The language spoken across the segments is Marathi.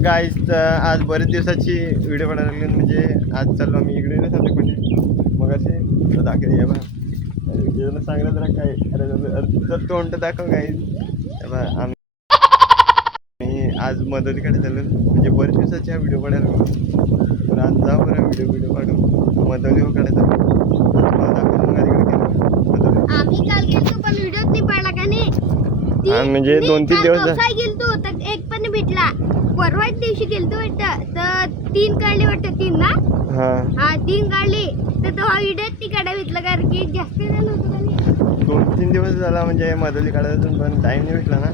गाईज आज बरेच दिवसाची व्हिडिओ बनायला लागले. म्हणजे आज चाललो आम्ही इकडे ना चाललो म्हणजे मग असे दाखव या बा सांगलं जरा काय अरे तोंड दाखव गाईज. आम्ही आज मदतीकडे चाललो म्हणजे बरेच दिवसाची हा व्हिडिओ बनायला लागलो. तर आज जाऊ बरं व्हिडिओ काढून मदती काढायचा दाखवून आम्ही काल गेलतो पण व्हिडिओ नाही पाहिला का नाही. म्हणजे 2-3 दिवस गेलतो तर एक पण भेटला. परवाच दिवशी गेलतो तर 3 काढली वाटतं 3 ना. हा 3 काढली तर तो व्हिडिओ ती काढायला कारण की जास्त झालं होतं. 2-3 दिवस झाला म्हणजे मदली काढायचं पण टाइम नाही भेटला ना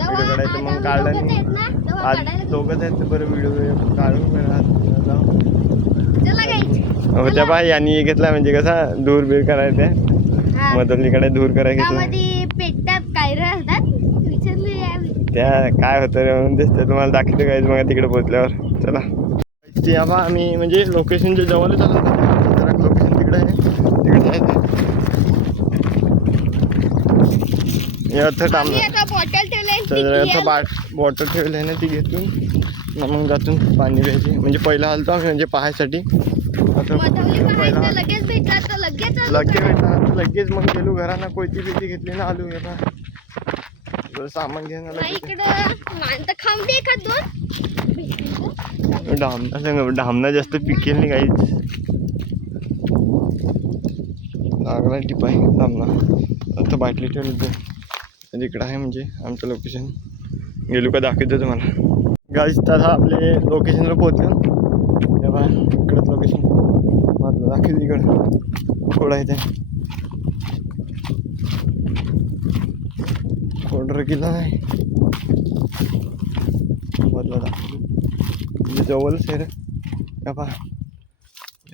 व्हिडिओ काढायचं. मग काढलं नाही आज दोघंच आहेत. बरं व्हिडिओ काढून जाऊ होत्या बाई यांनी घेतला म्हणजे कसा दूर बीर करायचं मदलीकडे दूर करायला घेतला. पेटतात काय राहतात त्या काय होतं रे म्हणून दिसतं तुम्हाला दाखवतो काय मग तिकडे पोहोचल्यावर. चला ते आबा आम्ही म्हणजे लोकेशनच्या जवळच आलो. जरा लोकेशन तिकडे आहे तिकडे जायचं. बॉटल ठेवली आहे ना ती घेतून मग जातून पाणी प्यायची. म्हणजे पहिला आलतो आम्ही म्हणजे पाहायसाठी. लगेच भेटला लगेच मग गेलो घराना कोयती बिती घेतली ना आलू येता सामान घेणं डामना जास्त पिकेल नाही काहीच लागला टिपाय डामना. आता बाटली ठेवली तर इकडं आहे म्हणजे आमचं लोकेशन. गेलो का दाखवतो तुम्हाला गाईज. तर आपले लोकेशनला पोहोचलो तेव्हा इकडंच लोकेशन माझं दाखवतो. इकडं थोडं आहे ते ऑर्डर केला नाही मधला दाखवतो म्हणजे जवळच आहे रे का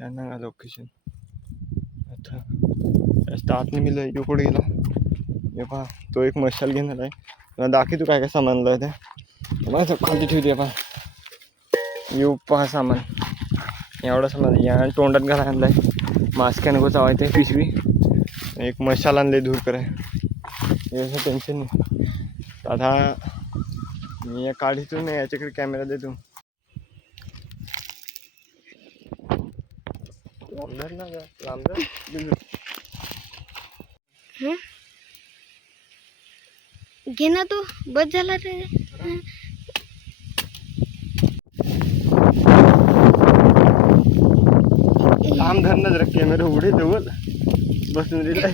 यांना लोकेशन. आता स्टार्ट नाही मिळलं यो पुढे गेला हे पहा तो एक मशाल घेणार आहे. दाखवतो काय काय सामान आहे ते माझं खाली ठेवते पहा. येऊ पहा सामान एवढं सामान या तोंडात घाला आणलाय. मास्क नको चावायचं पिशवी. एक मशाल आणले दूर कराय याचं टेन्शन नाही. आता मी या काढीतून नाही याच्याकडे कॅमेरा देतो. घे ना तू बस झाला रे. काम धरणं जरा कॅमेरा उडे जवळ बसून दिलाय.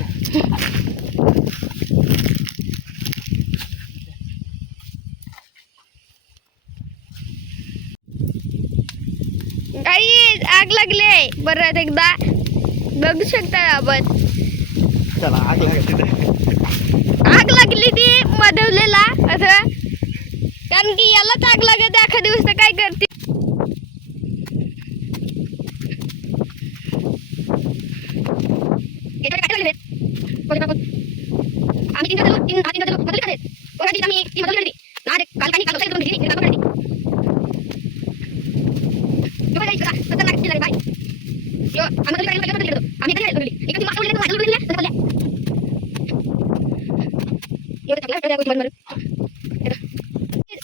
काही आग लागली बरं एकदा बघू शकता आपण. चला आग लागली आग लागली ती मधवलेला असं कारण की यालाच आग लागत एखाद्या दिवस तर काय करते.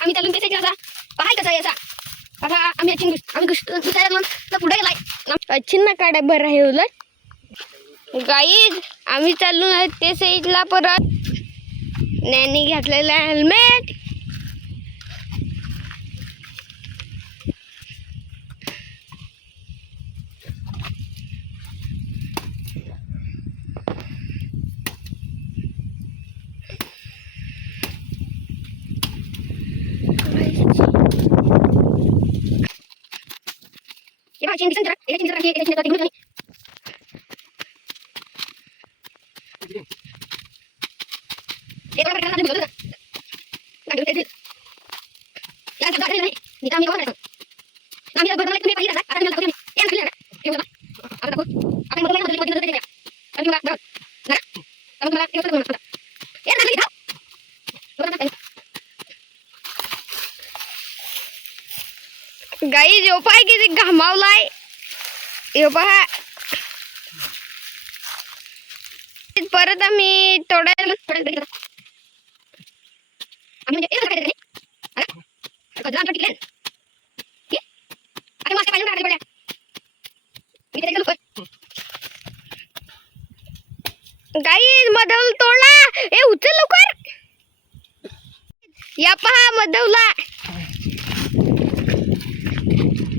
आम्ही चालून कसा पाहाय कसा याचा आता आम्ही पुढे गेलाय चिन्ह काढाय बरं आहे उलट. गाईज आम्ही चाललो ते साईडला परत नॅनी घातलेला हेल्मेट. गाई जो पाय किती घामावलाय यो पहा. परत आम्ही थोड्या पाणी टाकले पड्या मी त्याच्या लवकर गाईज मधवल तोडला ए उचल लवकर या पहा मधवला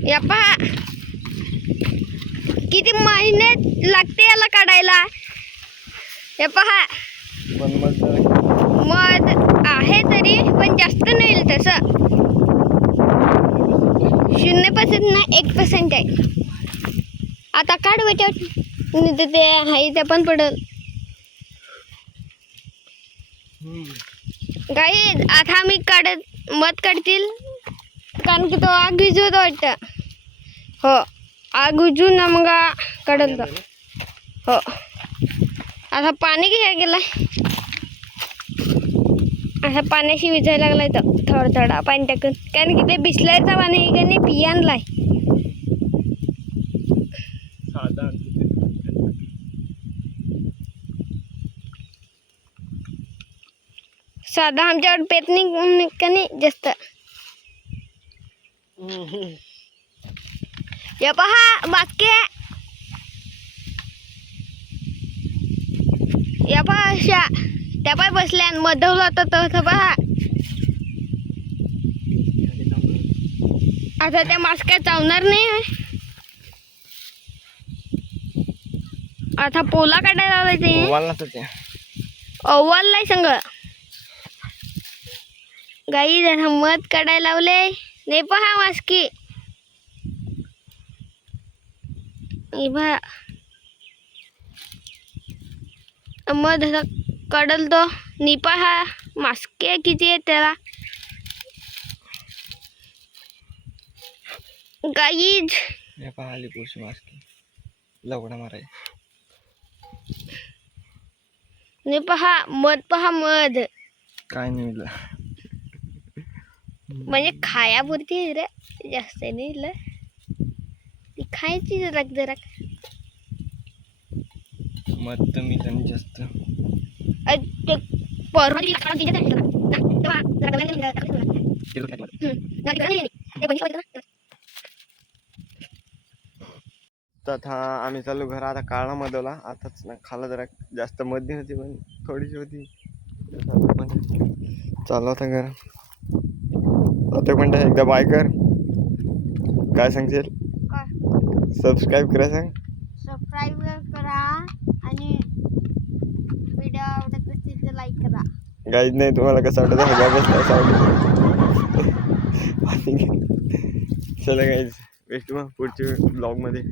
या पहा किती मेहनत लागते याला काढायला हे पहा पण मग मध आहे तरी पण जास्त नाही तसं 0% ना 1% आहे आता काढ बेटा नाही तर ते आहे ते पण पडल गाईज आता मी मध काढतील कारण की तो आग भिजवत वाटतं हो आग उजून ना मग काढल तो हो आता पाणी घ्या गेलाय आता पाण्याशी विजायला लागलाय तर थोडा थोडा पाणी टाकून कारण की ते बिस्लरीचा पाणी का नाही पिया आणलाय साधा आमच्याकडे पेत नाही का नाही जास्त या पहा बाकी या पहा अशा त्या पाय बसल्या आणि मधवला तर तसं पहा आता त्या मास्क चावणार नाही आहे आता पोला काढायला लावायचे ते अव्वाललाय संग गाई जरा मध काढायला लावले नाही पहा मास्की बा मध काढल तो निपा हा मास्क किती आहे त्याला गाईज आली पुरुष मास्क लवडा माराय नाही पहा मध काय नाही मिळलं म्हणजे खायापुरती आहे रे जास्त नाही ल ती खायची जरा मत तर मिळतं जास्त ते परवा तथा आम्ही चालू घर आता काळा मधवला आताच ना खाला जरा जास्त मधी होती पण थोडीशी होती चालू होता घर आता म्हणता एकदा बाय कर काय सांगशील सबस्क्राईब करा सांग सबस्क्राईब करा आणि व्हिडिओ आवडत असेल तर लाईक करा गाईज नाही तुम्हाला कसं वाटत चला गाईज भेटू मग पुढच्या ब्लॉगमध्ये